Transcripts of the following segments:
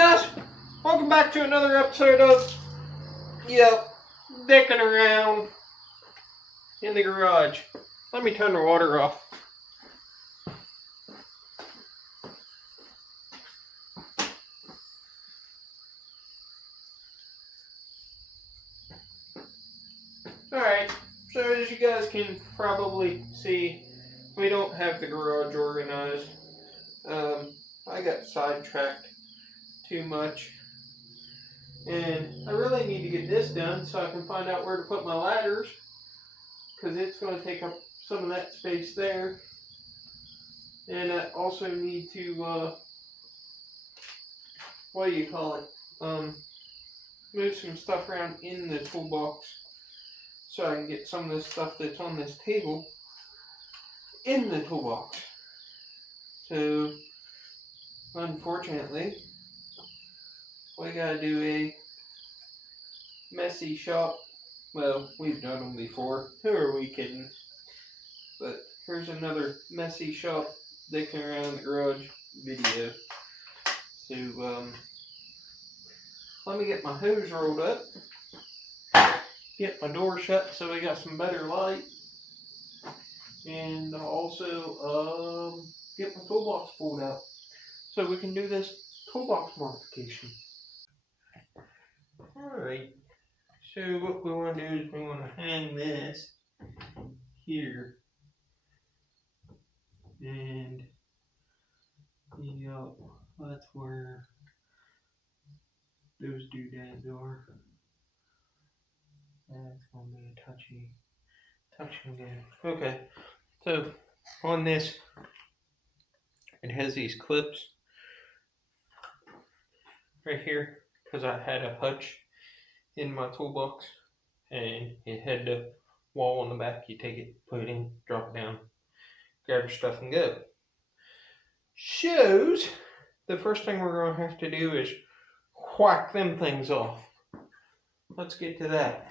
guys, welcome back to another episode of, dicking around in the garage. Let me turn the water off. Alright, so as you guys can probably see, we don't have the garage organized. I got sidetracked too much. And I really need to get this done so I can find out where to put my ladders, because it's going to take up some of that space there. And I also need to, move some stuff around in the toolbox so I can get some of this stuff that's on this table in the toolbox. So, unfortunately, we gotta do a messy shop. Well, we've done them before. Who are we kidding? But here's another messy shop dicking around the garage video. So, let me get my hose rolled up. Get my door shut so we got some better light. And also, get my toolbox pulled out so we can do this toolbox modification. Alright, so what we want to do is we want to hang this here. And, that's where those doodads are. That's going to be a touching game. Okay, so on this, it has these clips right here because I had a hutch in my toolbox and it had the wall on the back. You take it, put it in, drop it down, grab your stuff and go. Shows the first thing we're going to have to do is whack them things off. Let's get to that.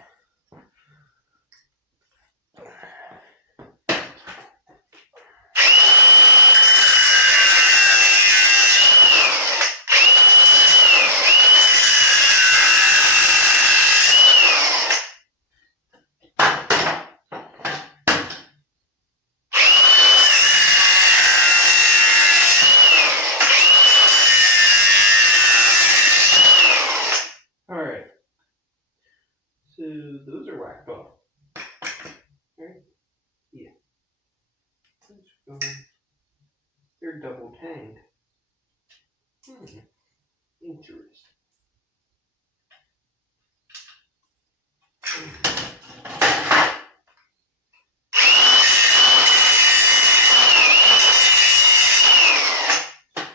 Alright, so those are whacked off. Right? Yeah. They're double tanged. Interesting.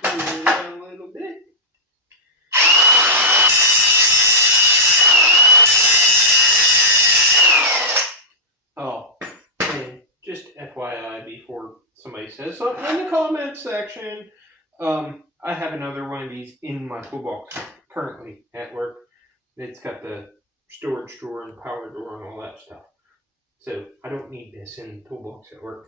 A little bit. Oh, and just FYI before somebody says something in the comments section, I have another one of these in my toolbox currently at work. It's got the storage drawer and power drawer and all that stuff. So I don't need this in the toolbox at work.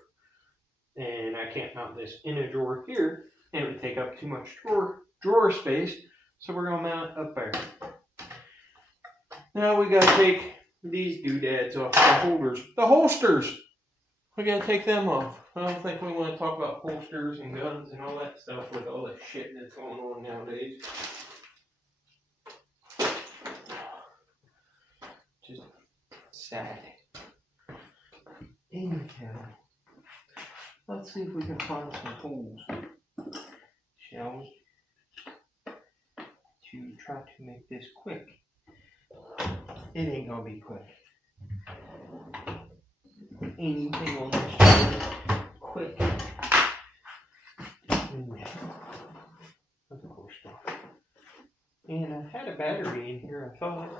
And I can't mount this in a drawer here, and it would take up too much drawer space. So we're going to mount it up there. Now we got to take these doodads off, the holders. The holsters! We got to take them off. I don't think we want to talk about holsters and guns and all that stuff with all the shit that's going on nowadays. Just sad. Anyhow, let's see if we can find some holes, shall we? To try to make this quick. It ain't gonna be quick. Anything on this show is quick. Of course not. And I had a battery in here, I thought.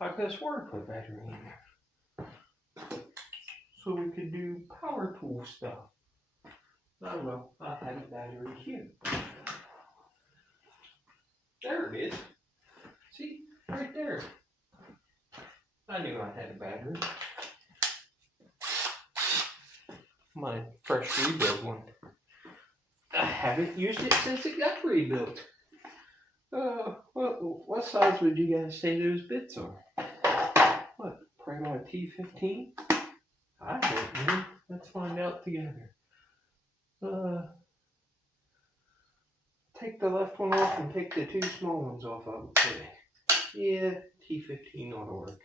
I could have sworn I put a battery in there. So we could do power tool stuff. Oh well, I had a battery here. There it is. See? Right there. I knew I had a battery. My fresh rebuild one. I haven't used it since it got rebuilt. What size would you guys say those bits are? What, probably about a T15? I don't know. Let's find out together. Take the left one off and take the two small ones off, I would say. Yeah, T15 ought to work.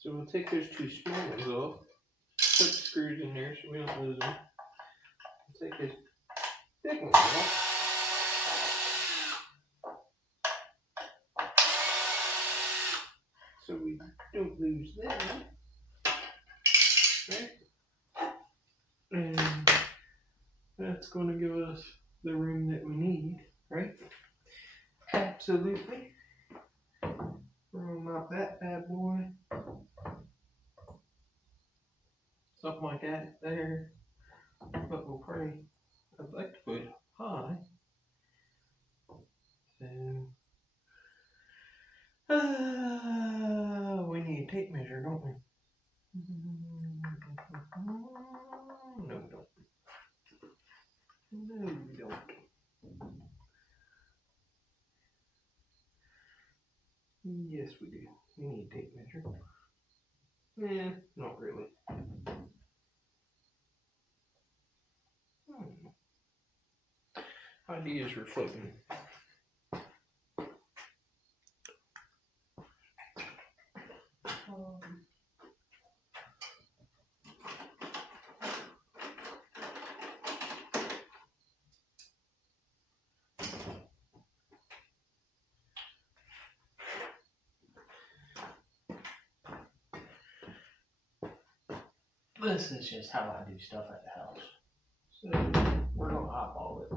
So we'll take those two small ones off, put the screws in there so we don't lose them. We'll take this big one off. So we don't lose them. Right? And that's going to give us the room that we need, right? Absolutely. Room out that bad boy. Something like that there. But we'll probably, I'd like to put high. So, we need a tape measure, don't we? No, we don't. No, we don't. Yes, we do. We need a tape measure. Yeah, not really. Ideas are floating. This is just how I do stuff at the house. So we're gonna eyeball it.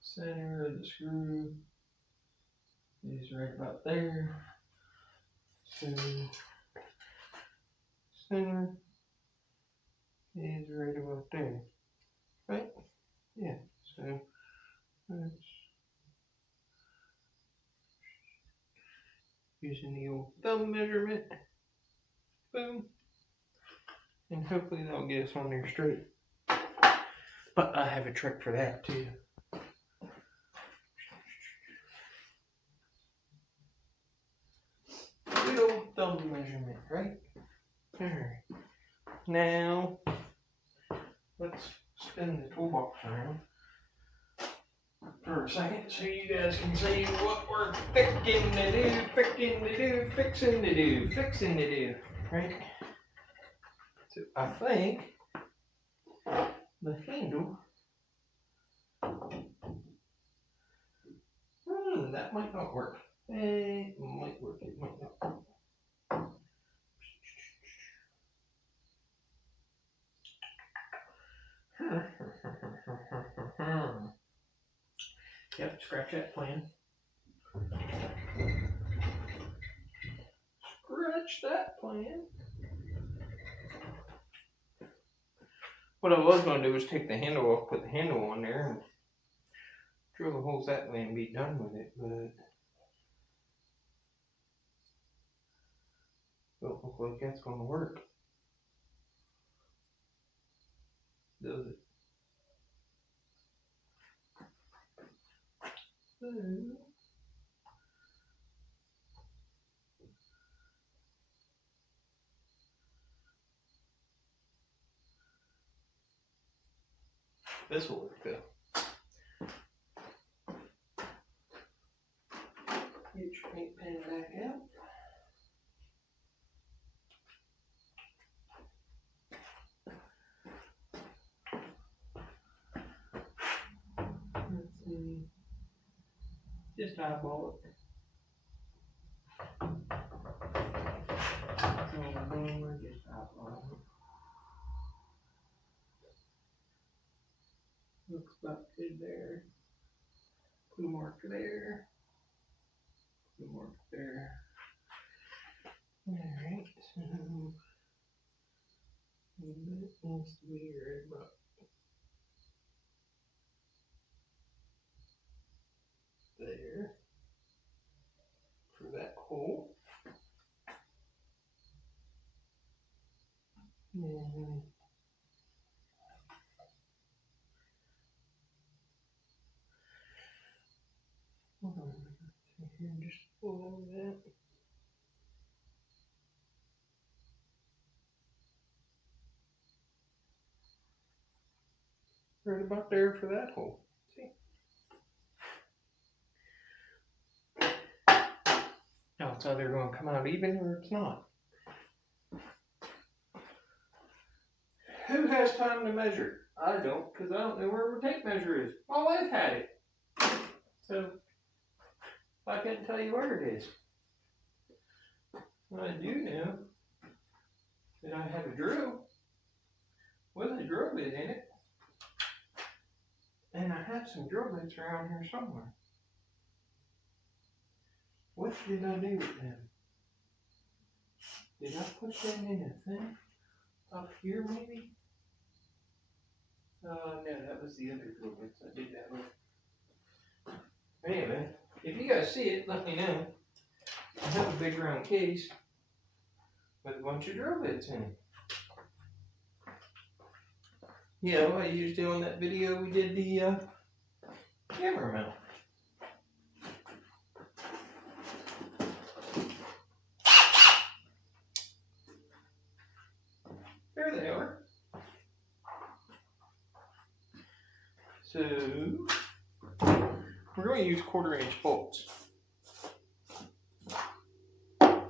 Center of the screw is right about there. So center is right about there. Right? Yeah. So that's using the old thumb measurement. Boom. And hopefully that'll get us on there straight. But I have a trick for that too. Good old thumb measurement, right? Alright. Now, let's spin the toolbox around for a second so you guys can see what we're fixing to do, right? So I think the handle, that might not work. It might work, it might not work. Yep, scratch that plan. Scratch that plan. What I was going to do was take the handle off, put the handle on there, and drill the holes that way and be done with it, but don't look like that's going to work. Does it? So, this will work though. Get your paint pen back out. Let's see. Just eyeball it. That's all we're doing, we're just eyeballing it. Looks about good there. Put a mark there. Put a mark there. Alright, so that needs to be right about there for that hole. And hold on, here, just pull over that. Right about there for that hole. See? Now it's either going to come out even or it's not. Who has time to measure? I don't, because I don't know where my tape measure is. My wife had it. So I couldn't tell you where it is. I do know that I have a drill with a drill bit in it. And I have some drill bits around here somewhere. What did I do with them? Did I put them in a thing? Up here maybe? No, that was the other drill bits I did that with. Anyway, if you guys see it, let me know. I have a big round case with a bunch of drill bits in it. Yeah, well, I used it on that video we did the camera mount. There they are. So, we're going to use 1/4-inch bolts. But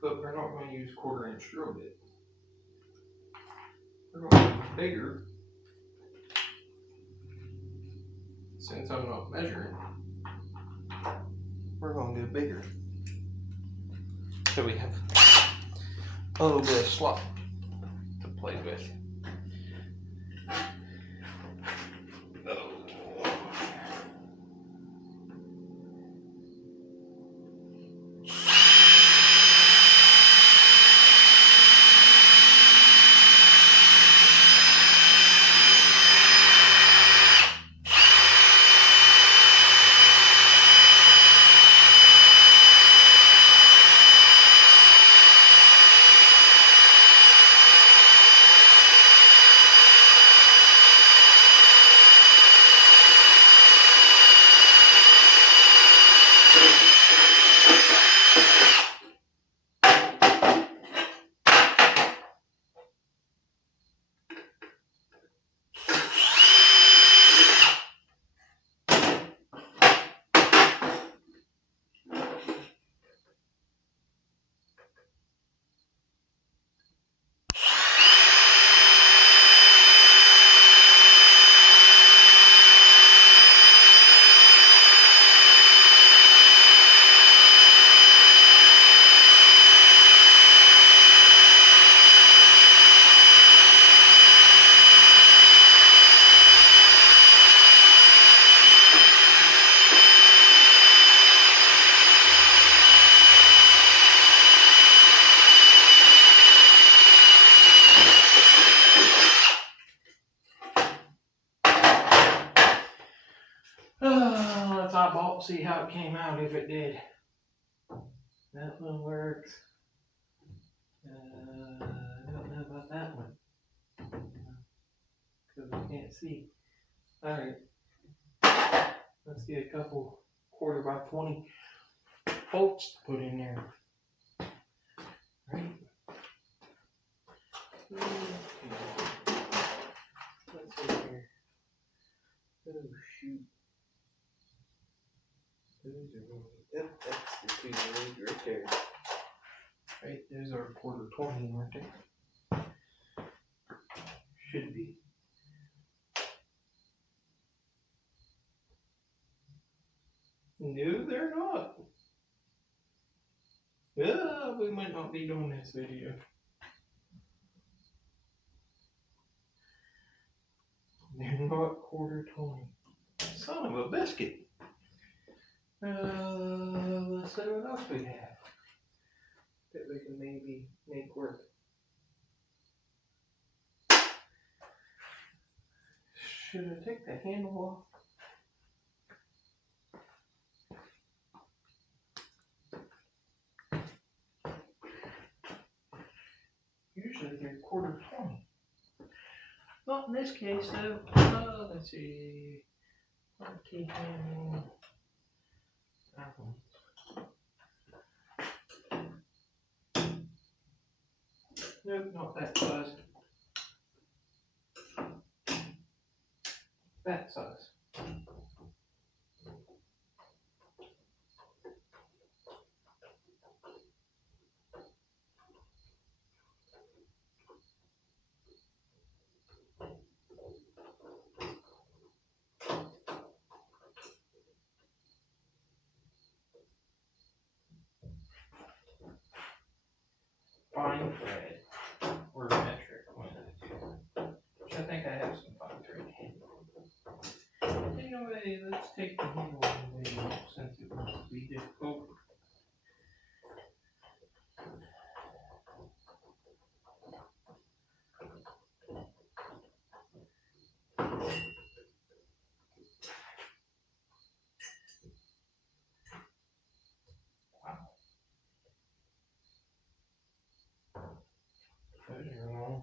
we're not going to use 1/4-inch drill bit. We're going to use bigger. Since I'm not measuring, we're going to go bigger. So we have a little bit of slop to play with. Let's eyeball see how it came out if it did. That one works. I don't know about that one. Because I can't see. Alright. Let's get a couple 1/4x20 bolts to put in there. Right. Okay. Let's see here. Oh shoot. Those are going. Yep, that's the 2 leads right there. Right, those are 1/4-20, aren't they? Should be. No, they're not. We might not be doing this video. They're not 1/4-20. Son of a biscuit. Let's see what else we have. that we can maybe make work. Should I take the handle off? Usually they're 1/4 20. Not in this case though. Let's see. Key handle. Nope, not that size. That size. Fine thread or metric, one of the two. Which I think I have some fine thread handy. Anyway, let's take the handle away since it wants to be difficult. Those are long.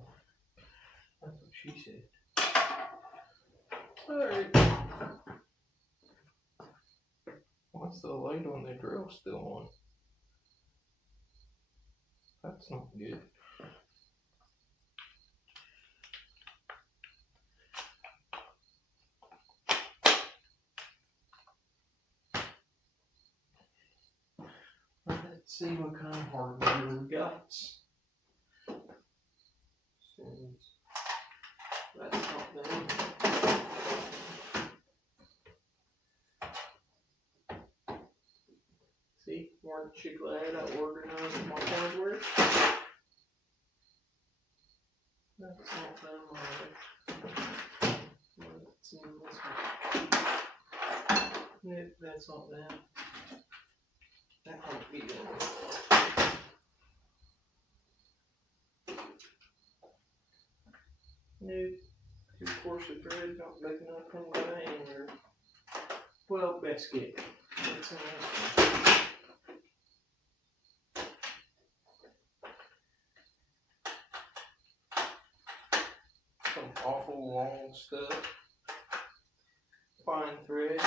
That's what she said. Alright. What's the light on the drill still on? That's not good. Let's see what kind of hardware we got. That's not there. See, weren't you glad I organized my hardware? That's not them either. Let's see this one. Nope, that's not them. That won't be them. Nope. 2 course of thread, not big enough in diameter. Well, biscuit. It's in this one. Some awful long stuff. Fine thread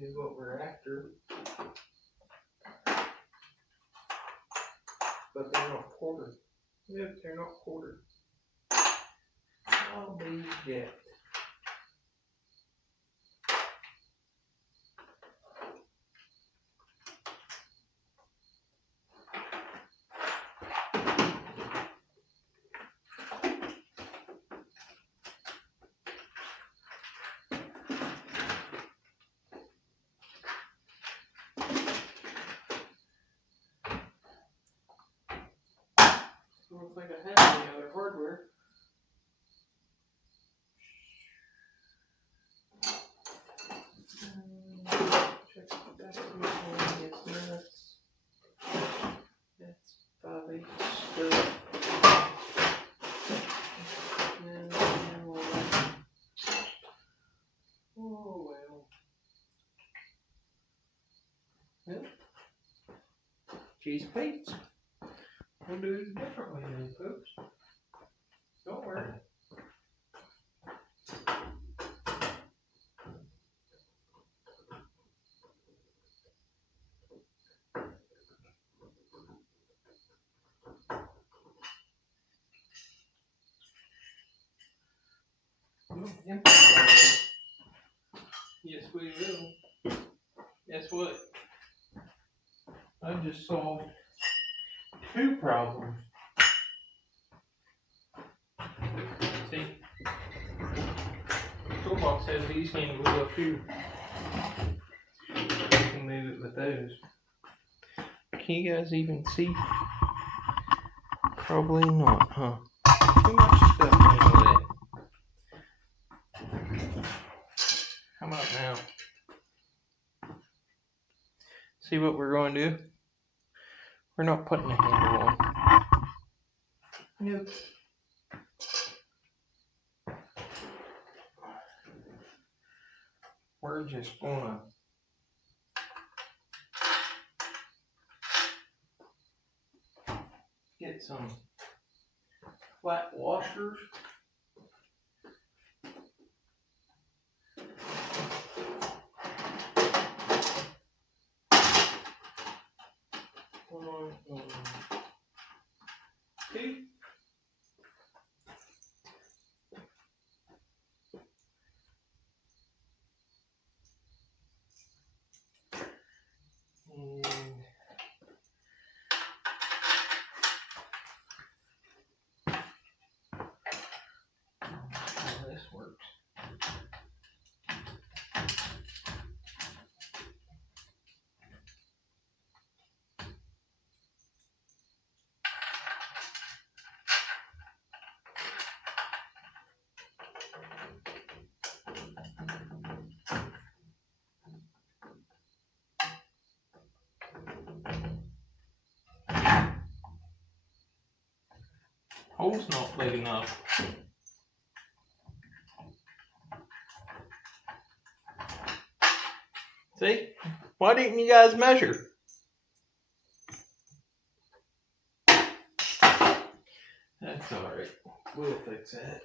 is what we're after. But they're not quartered. Yep, they're not quartered. I'll be dead. I don't think I have any other hardware. Check that. That's 5/8 stud. Oh well. Well, cheese plates. We'll do it differently then, folks. Don't worry. Yes, we will. Guess what? I just solved 2 problems. See? Toolbox has these handles up here. You can move it with those. Can you guys even see? Probably not, huh? Too much stuff in it. How about now? See what we're going to do? We're not putting a handle on. Nope. We're just gonna get some flat washers. One and two. And how this works. Hole's not big enough. See? Why didn't you guys measure? That's alright. We'll fix that.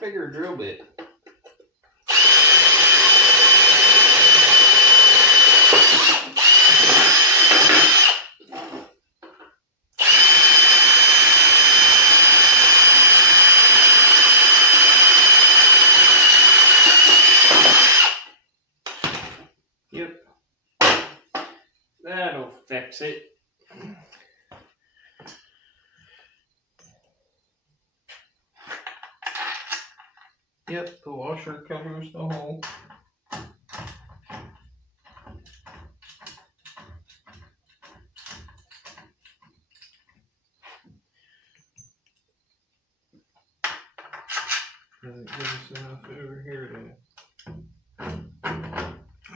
Bigger drill bit. Yep. That'll fix it. Yep, the washer covers the hole. Does it give us enough over here to...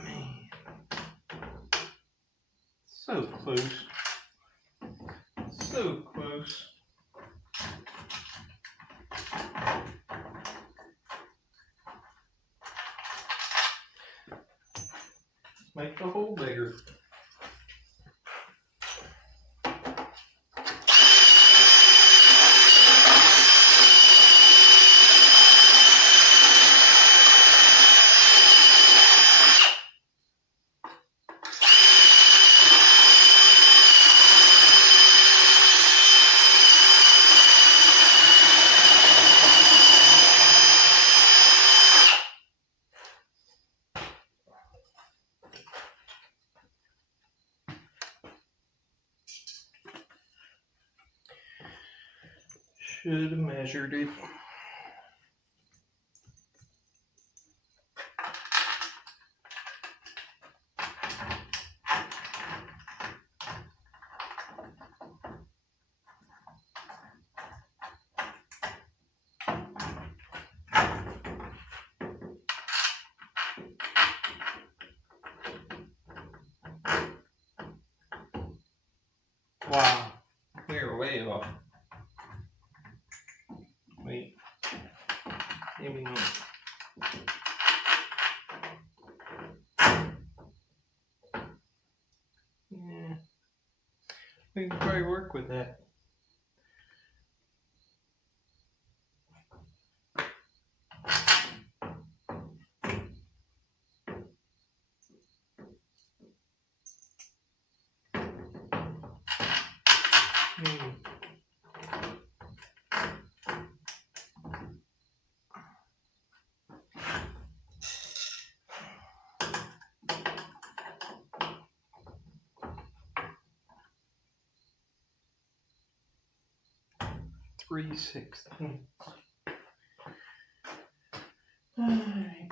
Man. So close. So close. Make the hole bigger. Should have measured it. Wow, we're way off. Wait, maybe not. Yeah, we can probably work with that. 3/16. Alright.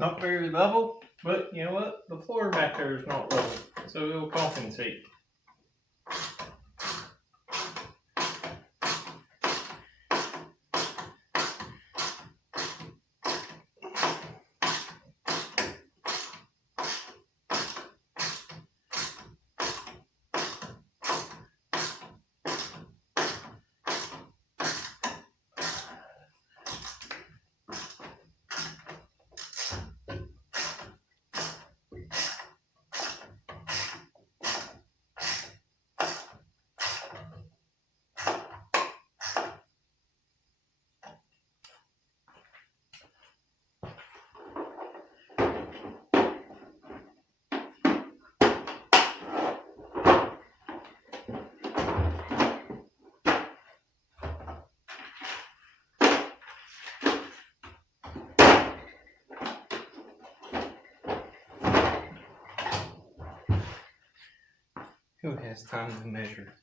Not very level, but you know what? The floor back there is not level, so it'll compensate. Who has time to measure?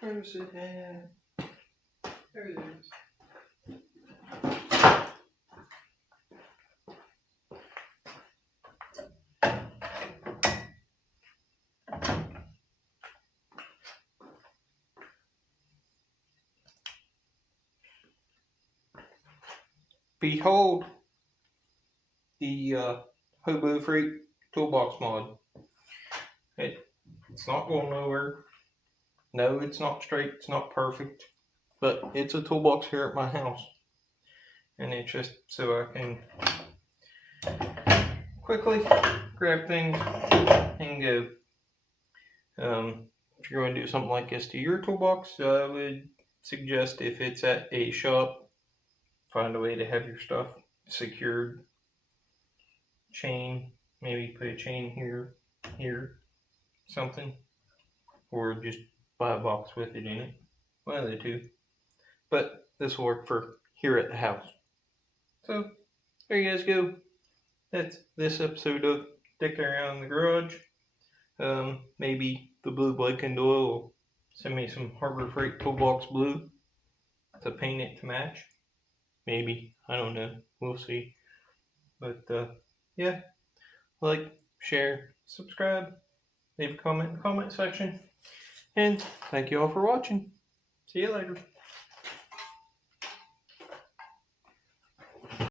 Where's it at? There it is. Behold the Hobo Freight toolbox mod. It's not going nowhere. No, it's not straight, it's not perfect, but it's a toolbox here at my house. And it's just so I can quickly grab things and go. If you're going to do something like this to your toolbox, I would suggest if it's at a shop, find a way to have your stuff secured. Chain, maybe put a chain here, something, or just buy a box with it in it. One of the two. But this will work for here at the house. So there you guys go. That's this episode of Dickin Around the Garage. Maybe the Blue Blanket Doyle will send me some Harbor Freight Toolbox Blue to paint it to match. Maybe. I don't know. We'll see. But yeah. Like, share, subscribe, leave a comment in the comment section. And thank you all for watching. See you later.